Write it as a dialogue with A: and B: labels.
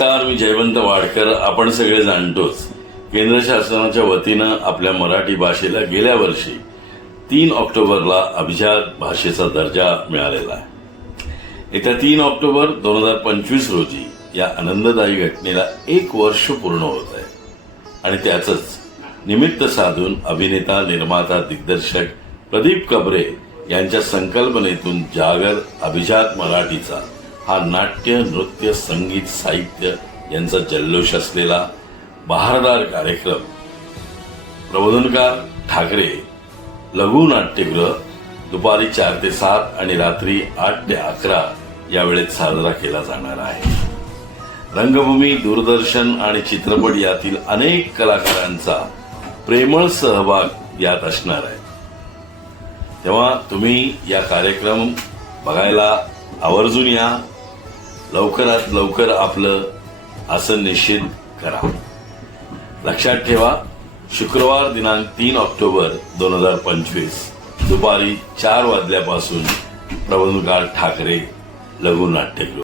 A: नमस्कार मी जयवंत वाडकर आपण सगळे जाणतोच. केंद्र शासनाच्या वतीनं आपल्या मराठी भाषेला गेल्या वर्षी तीन ऑक्टोबरला अभिजात भाषेचा दर्जा मिळालेला आहे. येत्या तीन ऑक्टोबर दोन हजार पंचवीस रोजी या आनंददायी घटनेला एक वर्ष पूर्ण होत आहे. आणि त्याचंच निमित्त साधून अभिनेता निर्माता दिग्दर्शक प्रदीप कबरे यांच्या संकल्पनेतून जागर अभिजात मराठीचा हा नाट्य नृत्य संगीत साहित्य यांचा जल्लोष असलेला बहारदार कार्यक्रम. प्रबोधनकार ठाकरे लघु नाट्यगृह दुपारी चार ते सात आणि रात्री आठ ते अकरा या वेळेत साजरा केला जाणार आहे. रंगभूमी दूरदर्शन आणि चित्रपट यातील अनेक कलाकारांचा प्रेमळ सहभाग यात असणार आहे. तेव्हा तुम्ही या कार्यक्रम बघायला आवर्जून या. लवकरात लवकर आपलं आसन निश्चित करा. लक्षात ठेवा शुक्रवार दिनांक तीन ऑक्टोबर दोन हजार पंचवीस दुपारी चार वाजल्यापासून प्रबंधकार ठाकरे लघु नाट्यगृह